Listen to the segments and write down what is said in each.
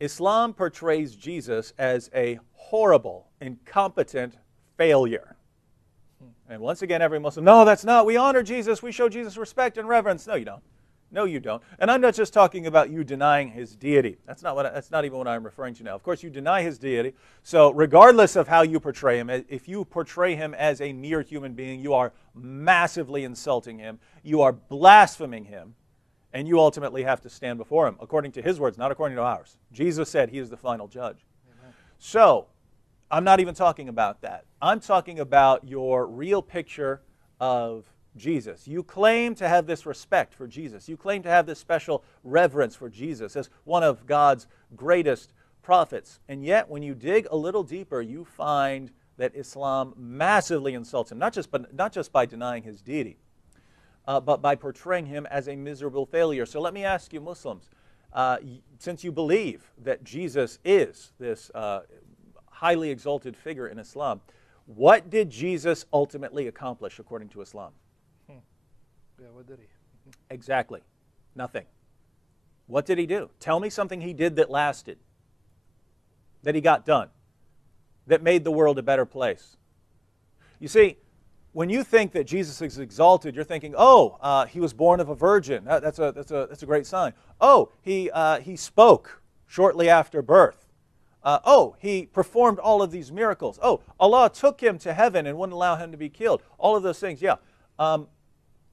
Islam portrays Jesus as a horrible, incompetent failure. And once again, every Muslim, no, that's not. We honor Jesus. We show Jesus respect and reverence. No, you don't. No, you don't. And I'm not just talking about you denying his deity. That's not even what I'm referring to now. Of course, you deny his deity. So regardless of how you portray him, if you portray him as a mere human being, you are massively insulting him. You are blaspheming him. And you ultimately have to stand before him, according to his words, not according to ours. Jesus said he is the final judge. Amen. So I'm not even talking about that. I'm talking about your real picture of Jesus. You claim to have this respect for Jesus. You claim to have this special reverence for Jesus as one of God's greatest prophets. And yet, when you dig a little deeper, you find that Islam massively insults him, not just by denying his deity, but by portraying him as a miserable failure. So let me ask you, Muslims, since you believe that Jesus is this highly exalted figure in Islam, what did Jesus ultimately accomplish according to Islam? Yeah, what did he? Exactly. Nothing. What did he do? Tell me something he did that lasted, that he got done, that made the world a better place. You see, when you think that Jesus is exalted, you're thinking, oh, he was born of a virgin. That's a great sign. Oh, he spoke shortly after birth. Oh, he performed all of these miracles. Oh, Allah took him to heaven and wouldn't allow him to be killed. All of those things, yeah.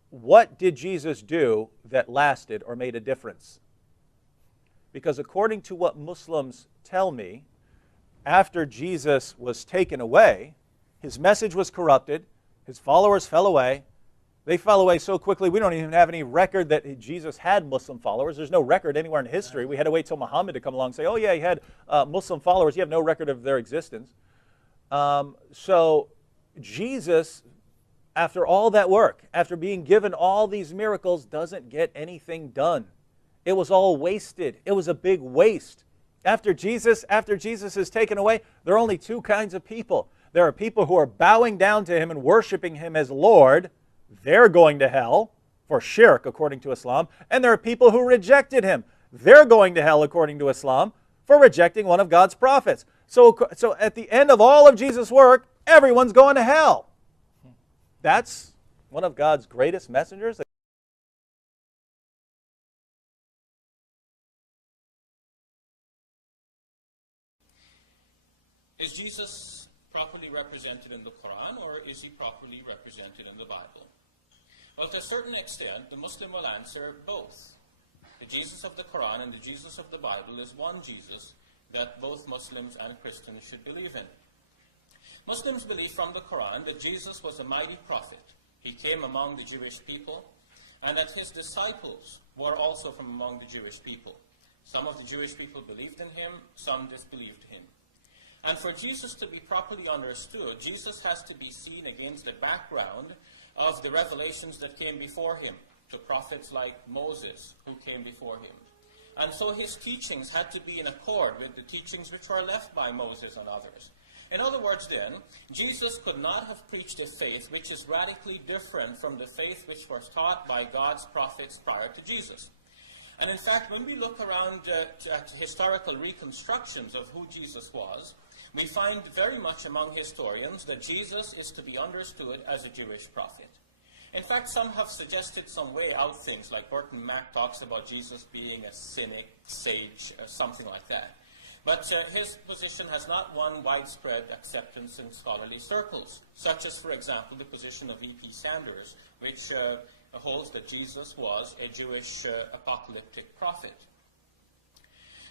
What did Jesus do that lasted or made a difference? Because according to what Muslims tell me, after Jesus was taken away, his message was corrupted, his followers fell away. They fell away so quickly, we don't even have any record that Jesus had Muslim followers. There's no record anywhere in history. We had to wait till Muhammad to come along and say, oh yeah, he had Muslim followers. You have no record of their existence. So Jesus, after all that work, after being given all these miracles, doesn't get anything done. It was all wasted. It was a big waste. After Jesus is taken away, there are only two kinds of people. There are people who are bowing down to him and worshiping him as Lord. They're going to hell for shirk, according to Islam. And there are people who rejected him. They're going to hell, according to Islam, for rejecting one of God's prophets. So at the end of all of Jesus' work, everyone's going to hell. That's one of God's greatest messengers. Is Jesus properly represented in the Qur'an, or is he properly represented in the Bible? Well, to a certain extent, the Muslim will answer both. The Jesus of the Qur'an and the Jesus of the Bible is one Jesus that both Muslims and Christians should believe in. Muslims believe from the Qur'an that Jesus was a mighty prophet. He came among the Jewish people, and that his disciples were also from among the Jewish people. Some of the Jewish people believed in him, some disbelieved him. And for Jesus to be properly understood, Jesus has to be seen against the background of the revelations that came before him, to prophets like Moses who came before him. And so his teachings had to be in accord with the teachings which were left by Moses and others. In other words then, Jesus could not have preached a faith which is radically different from the faith which was taught by God's prophets prior to Jesus. And in fact, when we look around at historical reconstructions of who Jesus was, we find very much among historians that Jesus is to be understood as a Jewish prophet. In fact, some have suggested some way out things, like Burton Mack talks about Jesus being a cynic, sage, something like that. But his position has not won widespread acceptance in scholarly circles, such as, for example, the position of E.P. Sanders, which holds that Jesus was a Jewish apocalyptic prophet.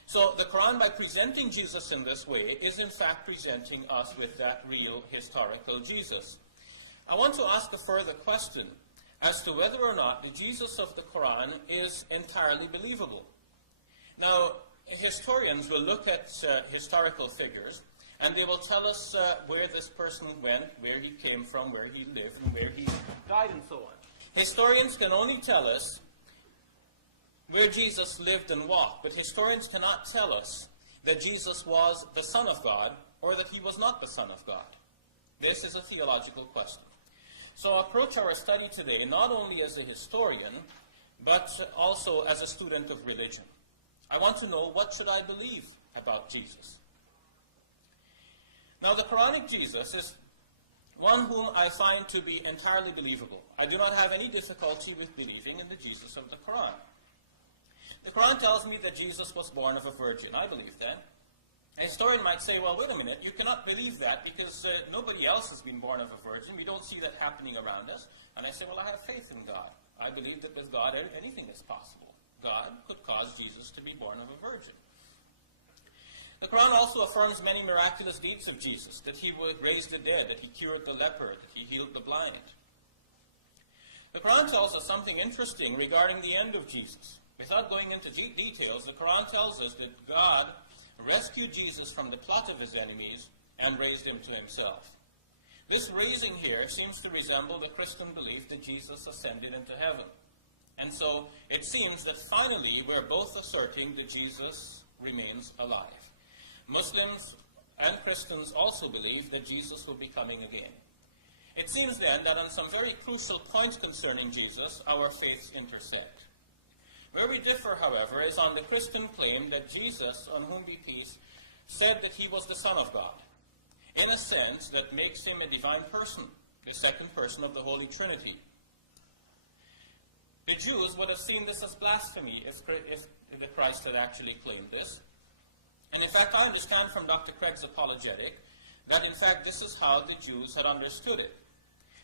So the Quran, by presenting Jesus in this way, is in fact presenting us with that real historical Jesus. I want to ask a further question as to whether or not the Jesus of the Quran is entirely believable. Now, historians will look at historical figures, and they will tell us where this person went, where he came from, where he lived, and where he died, and so on. Historians can only tell us where Jesus lived and walked, but historians cannot tell us that Jesus was the Son of God or that he was not the Son of God. This is a theological question. So I'll approach our study today not only as a historian, but also as a student of religion. I want to know, what should I believe about Jesus. Now, the Quranic Jesus is one whom I find to be entirely believable. I do not have any difficulty with believing in the Jesus of the Quran. The Quran tells me that Jesus was born of a virgin. I believe that. A historian might say, well, wait a minute, you cannot believe that because nobody else has been born of a virgin. We don't see that happening around us. And I say, well, I have faith in God. I believe that with God, anything is possible. God could cause Jesus to be born of a virgin. The Quran also affirms many miraculous deeds of Jesus, that he would raise the dead, that he cured the leper, that he healed the blind. The Quran tells us something interesting regarding the end of Jesus. Without going into details, the Quran tells us that God rescued Jesus from the plot of his enemies and raised him to himself. This raising here seems to resemble the Christian belief that Jesus ascended into heaven. And so it seems that finally we're both asserting that Jesus remains alive. Muslims and Christians also believe that Jesus will be coming again. It seems then that on some very crucial points concerning Jesus, our faiths intersect. Where we differ, however, is on the Christian claim that Jesus, on whom be peace, said that he was the Son of God, in a sense that makes him a divine person, the second person of the Holy Trinity. The Jews would have seen this as blasphemy if the Christ had actually claimed this. And in fact, I understand from Dr. Craig's Apologetic that in fact this is how the Jews had understood it.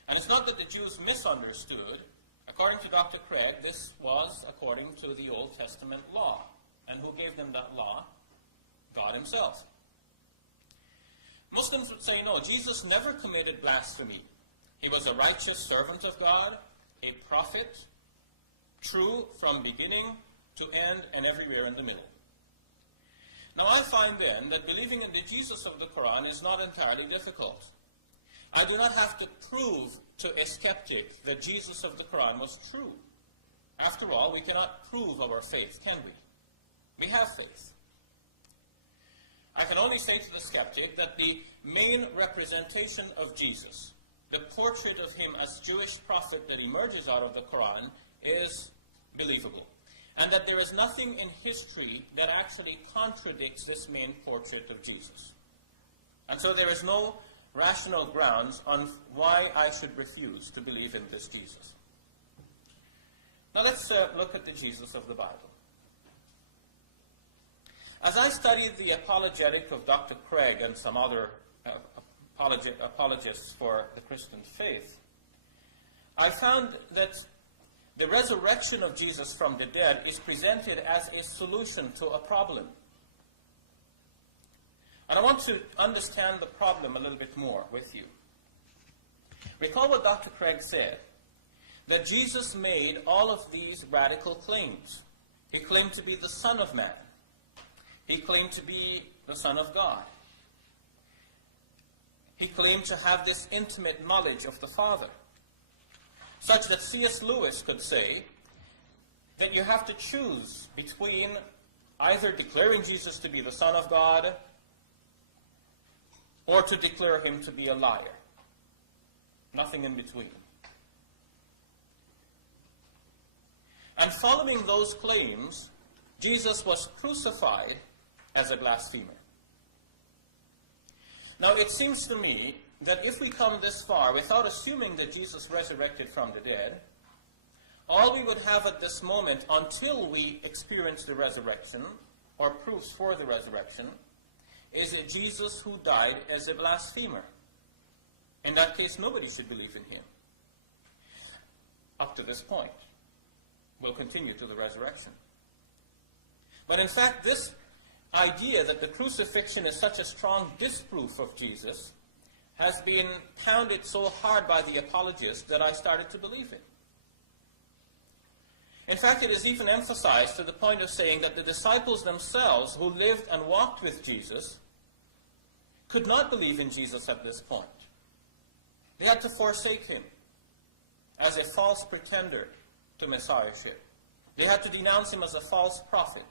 And it's not that the Jews misunderstood. According to Dr. Craig, this was according to the Old Testament law. And who gave them that law? God himself. Muslims would say, no, Jesus never committed blasphemy. He was a righteous servant of God, a prophet, true from beginning to end and everywhere in the middle. Now I find then that believing in the Jesus of the Quran is not entirely difficult. I do not have to prove to a skeptic that Jesus of the Quran was true. After all, we cannot prove our faith, can we? We have faith. I can only say to the skeptic that the main representation of Jesus, the portrait of him as Jewish prophet that emerges out of the Quran, is believable. And that there is nothing in history that actually contradicts this main portrait of Jesus. And so there is no rational grounds on why I should refuse to believe in this Jesus. Now let's look at the Jesus of the Bible. As I studied the apologetic of Dr. Craig and some other apologists for the Christian faith, I found that the resurrection of Jesus from the dead is presented as a solution to a problem. And I want to understand the problem a little bit more with you. Recall what Dr. Craig said, that Jesus made all of these radical claims. He claimed to be the Son of Man. He claimed to be the Son of God. He claimed to have this intimate knowledge of the Father, such that C.S. Lewis could say that you have to choose between either declaring Jesus to be the Son of God or to declare him to be a liar. Nothing in between. And following those claims, Jesus was crucified as a blasphemer. Now, it seems to me that if we come this far without assuming that Jesus resurrected from the dead, all we would have at this moment until we experience the resurrection, or proofs for the resurrection, is a Jesus who died as a blasphemer. In that case, nobody should believe in him. Up to this point. We'll continue to the resurrection. But in fact, this idea that the crucifixion is such a strong disproof of Jesus has been pounded so hard by the apologists that I started to believe it. In fact, it is even emphasized to the point of saying that the disciples themselves who lived and walked with Jesus could not believe in Jesus at this point. They had to forsake him as a false pretender to messiahship. They had to denounce him as a false prophet.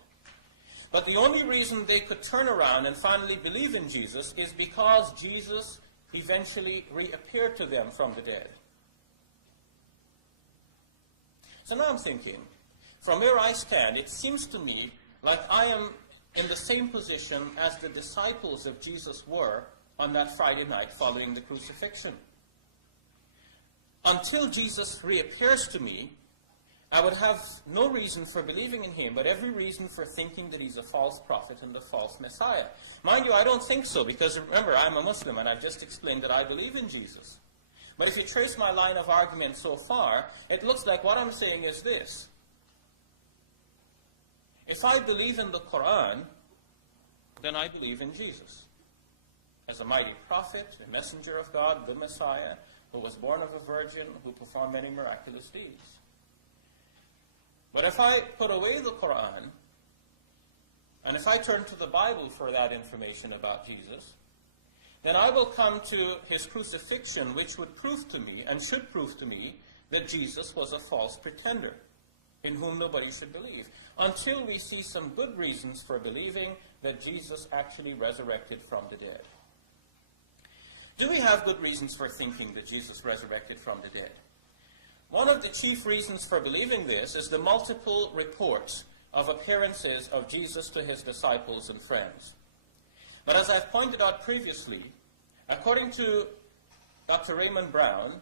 But the only reason they could turn around and finally believe in Jesus is because Jesus eventually reappeared to them from the dead. So now I'm thinking, from where I stand, it seems to me like I am in the same position as the disciples of Jesus were on that Friday night following the crucifixion. Until Jesus reappears to me, I would have no reason for believing in him, but every reason for thinking that he's a false prophet and a false Messiah. Mind you, I don't think so, because remember, I'm a Muslim, and I've just explained that I believe in Jesus. But if you trace my line of argument so far, it looks like what I'm saying is this. If I believe in the Qur'an, then I believe in Jesus as a mighty prophet, a messenger of God, the Messiah, who was born of a virgin, who performed many miraculous deeds. But if I put away the Qur'an, and if I turn to the Bible for that information about Jesus, then I will come to his crucifixion, which would prove to me, and should prove to me, that Jesus was a false pretender, in whom nobody should believe, until we see some good reasons for believing that Jesus actually resurrected from the dead. Do we have good reasons for thinking that Jesus resurrected from the dead? One of the chief reasons for believing this is the multiple reports of appearances of Jesus to his disciples and friends. But as I've pointed out previously, according to Dr. Raymond Brown,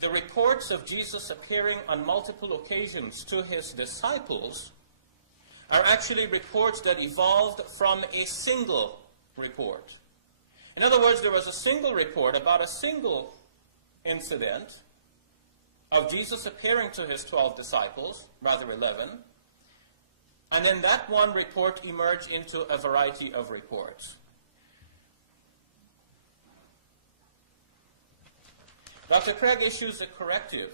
the reports of Jesus appearing on multiple occasions to his disciples are actually reports that evolved from a single report. In other words, there was a single report about a single incident of Jesus appearing to his 12 disciples, rather 11, and then that one report emerged into a variety of reports. Dr. Craig issues a corrective,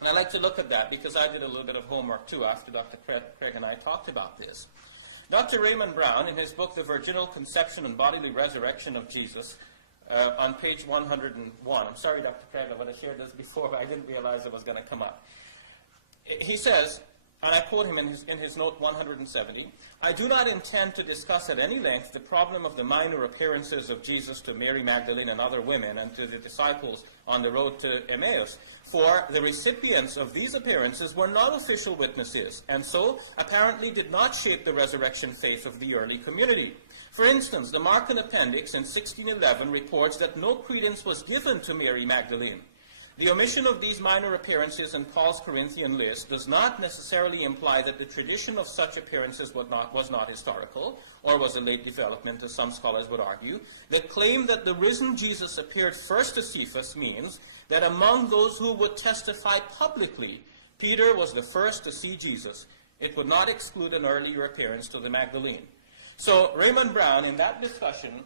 and I'd like to look at that because I did a little bit of homework too after Dr. Craig and I talked about this. Dr. Raymond Brown, in his book, The Virginal Conception and Bodily Resurrection of Jesus, on page 101, I'm sorry, Dr. Craig, I would have shared this before, but I didn't realize it was going to come up. He says, and I quote him in his note 170, "I do not intend to discuss at any length the problem of the minor appearances of Jesus to Mary Magdalene and other women and to the disciples on the road to Emmaus, for the recipients of these appearances were not official witnesses, and so apparently did not shape the resurrection faith of the early community. For instance, the Markan Appendix in 1611 reports that no credence was given to Mary Magdalene. The omission of these minor appearances in Paul's Corinthian list does not necessarily imply that the tradition of such appearances was not historical, or was a late development, as some scholars would argue. The claim that the risen Jesus appeared first to Cephas means that among those who would testify publicly, Peter was the first to see Jesus. It would not exclude an earlier appearance to the Magdalene." So Raymond Brown, in that discussion,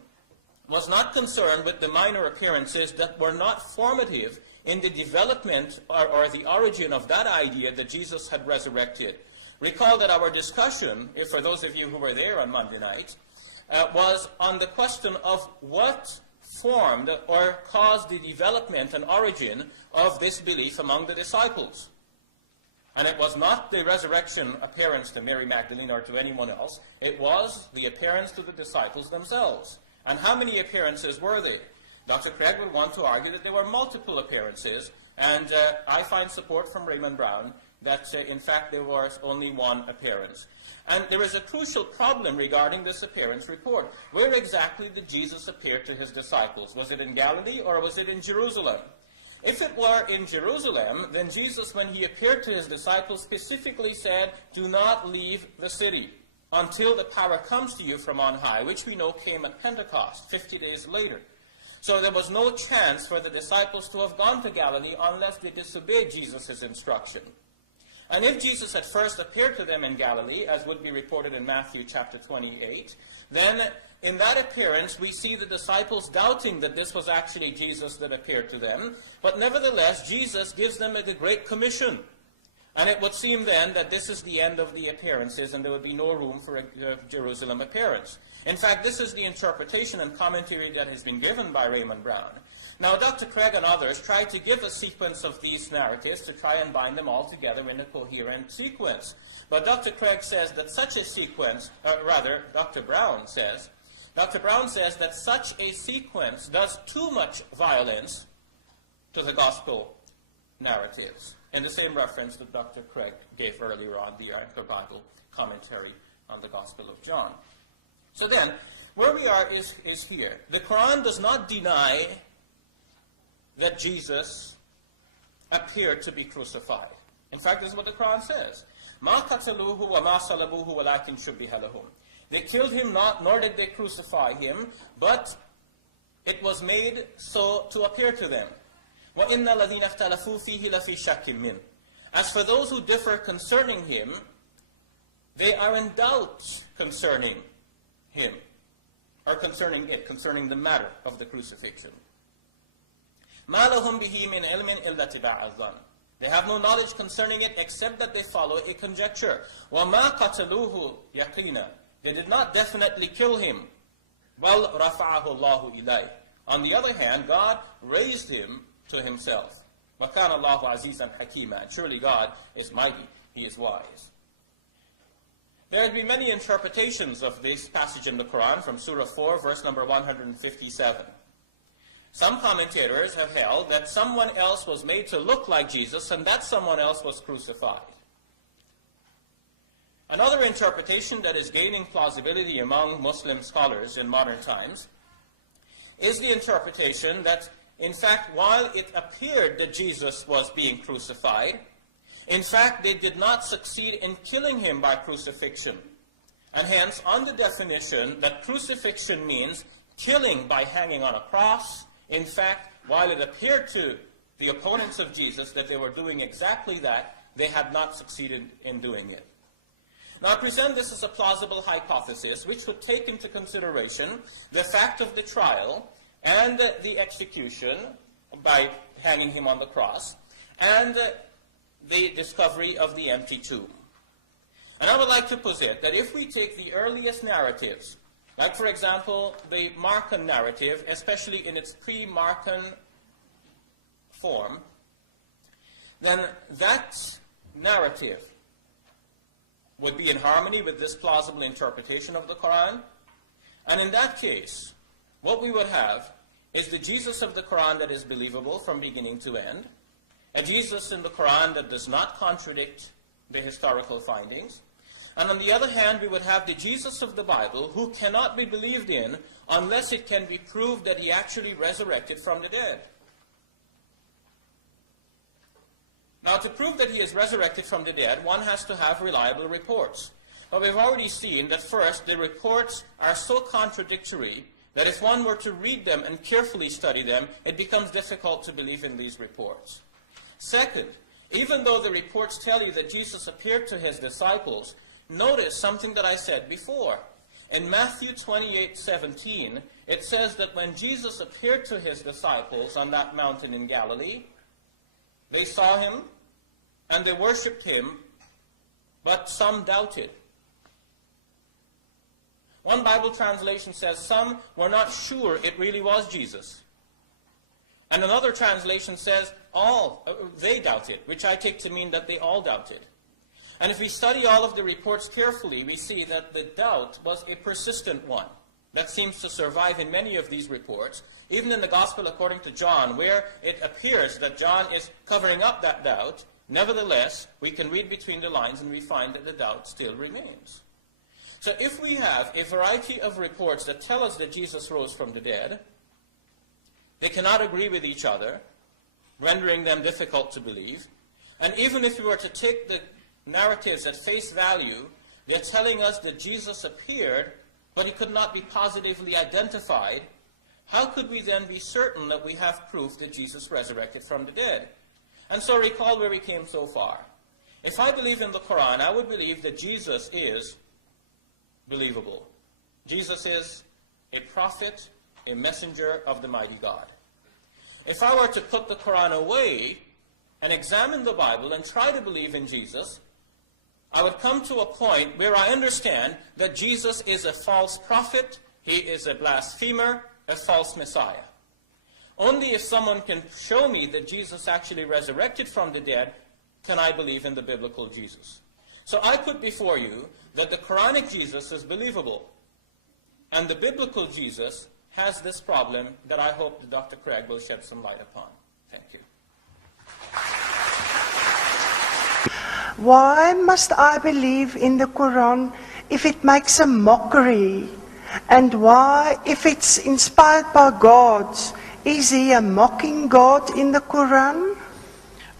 was not concerned with the minor appearances that were not formative in the development or the origin of that idea that Jesus had resurrected. Recall that our discussion, for those of you who were there on Monday night, was on the question of what formed or caused the development and origin of this belief among the disciples. And it was not the resurrection appearance to Mary Magdalene or to anyone else. It was the appearance to the disciples themselves. And how many appearances were they? Dr. Craig would want to argue that there were multiple appearances, and I find support from Raymond Brown that, in fact, there was only one appearance. And there is a crucial problem regarding this appearance report. Where exactly did Jesus appear to his disciples? Was it in Galilee or was it in Jerusalem? If it were in Jerusalem, then Jesus, when he appeared to his disciples, specifically said, "Do not leave the city until the power comes to you from on high," which we know came at Pentecost, 50 days later. So there was no chance for the disciples to have gone to Galilee unless they disobeyed Jesus' instruction. And if Jesus had first appeared to them in Galilee, as would be reported in Matthew chapter 28, then in that appearance we see the disciples doubting that this was actually Jesus that appeared to them. But nevertheless, Jesus gives them the Great Commission. And it would seem then that this is the end of the appearances and there would be no room for a Jerusalem appearance. In fact, this is the interpretation and commentary that has been given by Raymond Brown. Now, Dr. Craig and others tried to give a sequence of these narratives to try and bind them all together in a coherent sequence. But Dr. Craig says that such a sequence, Dr. Brown says that such a sequence does too much violence to the gospel narratives, in the same reference that Dr. Craig gave earlier on the Anchor Bible commentary on the Gospel of John. So then, where we are is here. The Quran does not deny that Jesus appeared to be crucified. In fact, this is what the Quran says. مَا قَتَلُوهُ وَمَا صَلَبُوهُ وَلَكِنْ شُبِّهَ لَهُمْ. They killed him not, nor did they crucify him, but it was made so to appear to them. وَإِنَّ الَّذِينَ اخْتَلَفُوا فِيهِ لَفِي شَكٍّ مِّنْهُ. As for those who differ concerning him, they are in doubt concerning him, or concerning it, concerning the matter of the crucifixion. مَا لَهُمْ بِهِ مِنْ عِلْمٍ إِلَّا اتِّبَاعَ الظَّنِّ. They have no knowledge concerning it except that they follow a conjecture. وَمَا قَتَلُوهُ يَقِينًا. They did not definitely kill him. بَلْ رَفَعَهُ اللَّهُ إِلَيْهِ. On the other hand, God raised him to himself. وَكَانَ اللَّهُ عَزِيزًا حَكِيمًا. And surely God is mighty, He is wise. There have been many interpretations of this passage in the Quran from Surah 4, verse number 157. Some commentators have held that someone else was made to look like Jesus, and that someone else was crucified. Another interpretation that is gaining plausibility among Muslim scholars in modern times is the interpretation that, in fact, while it appeared that Jesus was being crucified, in fact, they did not succeed in killing him by crucifixion. And hence, on the definition that crucifixion means killing by hanging on a cross, in fact, while it appeared to the opponents of Jesus that they were doing exactly that, they had not succeeded in doing it. Now, I present this as a plausible hypothesis which would take into consideration the fact of the trial and the execution by hanging him on the cross, and the discovery of the empty tomb. And I would like to posit that if we take the earliest narratives, like, for example, the Markan narrative, especially in its pre-Markan form, then that narrative would be in harmony with this plausible interpretation of the Quran. And in that case, what we would have is the Jesus of the Quran that is believable from beginning to end, a Jesus in the Quran that does not contradict the historical findings. And on the other hand, we would have the Jesus of the Bible who cannot be believed in unless it can be proved that he actually resurrected from the dead. Now, to prove that he is resurrected from the dead, one has to have reliable reports. But we've already seen that first, the reports are so contradictory that if one were to read them and carefully study them, it becomes difficult to believe in these reports. Second, even though the reports tell you that Jesus appeared to his disciples, notice something that I said before. In Matthew 28:17, it says that when Jesus appeared to his disciples on that mountain in Galilee, they saw him and they worshipped him, but some doubted. One Bible translation says some were not sure it really was Jesus. And another translation says they doubted, which I take to mean that they all doubted. And if we study all of the reports carefully, we see that the doubt was a persistent one. That seems to survive in many of these reports, even in the Gospel according to John, where it appears that John is covering up that doubt. Nevertheless, we can read between the lines and we find that the doubt still remains. So if we have a variety of reports that tell us that Jesus rose from the dead, they cannot agree with each other, rendering them difficult to believe. And even if we were to take the narratives at face value, they're telling us that Jesus appeared, but he could not be positively identified. How could we then be certain that we have proof that Jesus resurrected from the dead? And so recall where we came so far. If I believe in the Quran, I would believe that Jesus is believable. Jesus is a prophet, a messenger of the mighty God. If I were to put the Quran away and examine the Bible and try to believe in Jesus, I would come to a point where I understand that Jesus is a false prophet, he is a blasphemer, a false Messiah. Only if someone can show me that Jesus actually resurrected from the dead can I believe in the biblical Jesus. So I put before you that the Quranic Jesus is believable, and the biblical Jesus has this problem that I hope that Dr. Craig will shed some light upon. Thank you. Why must I believe in the Quran if it makes a mockery? And why, if it's inspired by God, is he a mocking God in the Quran?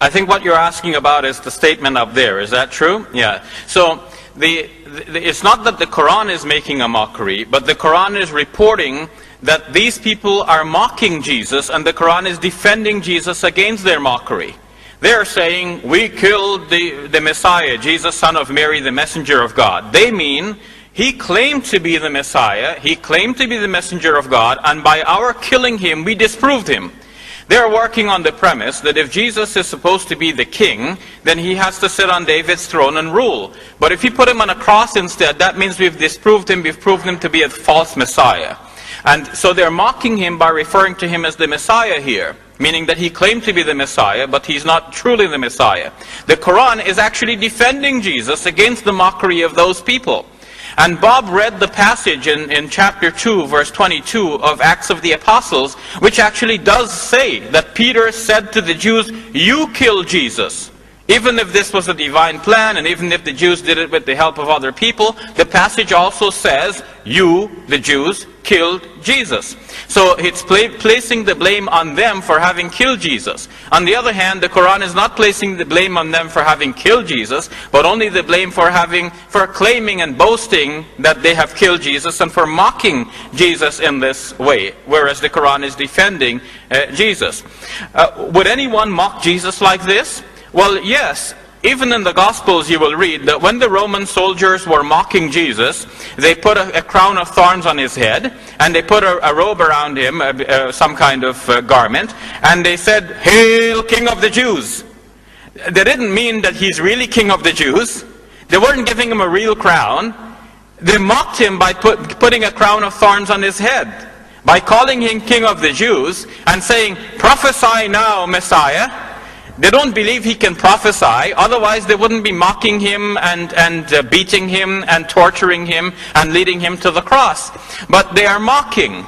I think what you're asking about is the statement up there. Is that true? Yeah. So it's not that the Quran is making a mockery, but the Quran is reporting that these people are mocking Jesus, and the Quran is defending Jesus against their mockery. They're saying, we killed the Messiah, Jesus, son of Mary, the messenger of God. They mean, he claimed to be the Messiah, he claimed to be the messenger of God, and by our killing him, we disproved him. They're working on the premise that if Jesus is supposed to be the king, then he has to sit on David's throne and rule. But if you put him on a cross instead, that means we've disproved him, we've proved him to be a false Messiah. And so they're mocking him by referring to him as the Messiah here, meaning that he claimed to be the Messiah, but he's not truly the Messiah. The Quran is actually defending Jesus against the mockery of those people. And Bob read the passage in chapter 2, verse 22 of Acts of the Apostles, which actually does say that Peter said to the Jews, you killed Jesus. Even if this was a divine plan, and even if the Jews did it with the help of other people, the passage also says, you, the Jews, killed Jesus. So it's placing the blame on them for having killed Jesus. On the other hand, the Quran is not placing the blame on them for having killed Jesus, but only the blame for claiming and boasting that they have killed Jesus and for mocking Jesus in this way, whereas the Quran is defending Jesus. Would anyone mock Jesus like this? Well, yes. Even in the Gospels you will read that when the Roman soldiers were mocking Jesus, they put a crown of thorns on his head, and they put a robe around him, some kind of garment, and they said, "Hail, King of the Jews!" They didn't mean that he's really King of the Jews. They weren't giving him a real crown. They mocked him by putting a crown of thorns on his head, by calling him King of the Jews, and saying, "Prophesy now, Messiah." They don't believe he can prophesy, otherwise they wouldn't be mocking him and beating him and torturing him and leading him to the cross. But they are mocking.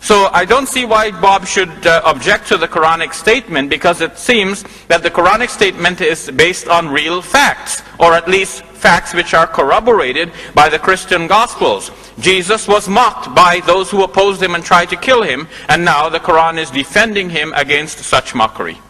So I don't see why Bob should object to the Quranic statement, because it seems that the Quranic statement is based on real facts, or at least facts which are corroborated by the Christian Gospels. Jesus was mocked by those who opposed him and tried to kill him, and now the Quran is defending him against such mockery.